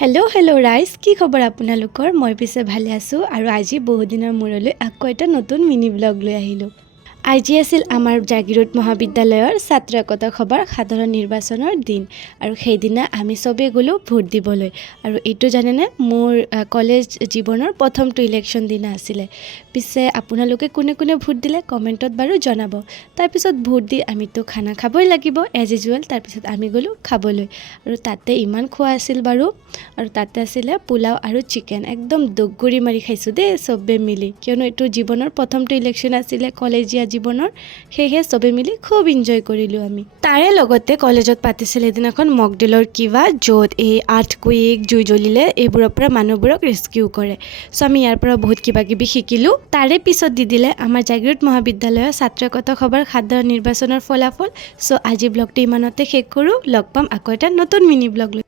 Hello' ৰাইজ, কি খবৰ আপোনালোকৰ? মই পিছে ভালে আছোঁ আৰু আজি বহুদিনৰ মূৰলৈ আকৌ এটা নতুন মিনি ব্লগ লৈ আহিলোঁ। আজি আছিল আমাৰ জাগিৰোড মহাবিদ্যালয়ৰ ছাত্ৰ একতা সভাৰ সাধাৰণ নিৰ্বাচনৰ দিন আৰু সেইদিনা আমি চবেই গ'লোঁ ভোট দিবলৈ। আৰু এইটো জানেনে, মোৰ কলেজ জীৱনৰ প্ৰথমটো ইলেকশ্যন দিনা আছিলে। পিছে আপোনালোকে কোনে কোনে ভোট দিলে কমেণ্টত বাৰু জনাব। তাৰপিছত ভোট দি আমিতো খানা খাবই লাগিব এজ ইউজুৱেল। তাৰপিছত আমি গ'লোঁ খাবলৈ আৰু তাতে ইমান খোৱা আছিল বাৰু। আৰু তাতে আছিলে পোলাও আৰু চিকেন, একদম দগৰি মাৰি খাইছোঁ দেই চবে মিলি, কিয়নো এইটো জীৱনৰ প্ৰথমটো ইলেকশ্যন আছিলে কলেজীয়া জীৱনৰ, সেয়েহে চবে মিলি খুব এনজয় কৰিলোঁ আমি। তাৰে লগতে কলেজত পাতিছিল এদিনাখন মকড্ৰিলৰ কিবা, য'ত এই আৰ্থকুৱেক, জুই জ্বলিলে এইবোৰৰ পৰা মানুহবোৰক ৰেস্কিউ কৰে। চ' আমি ইয়াৰ পৰা বহুত কিবা কিবি শিকিলোঁ। তাৰে পিছত দি দিলে আমাৰ জাগিৰোড মহাবিদ্যালয়ৰ ছাত্ৰ একতা সভাৰ সাধাৰণ নিৰ্বাচনৰ ফলাফল। চ' আজি ব্লগটো ইমানতে শেষ কৰোঁ। লগ পাম আকৌ এটা নতুন মিনি ব্লগ লৈ।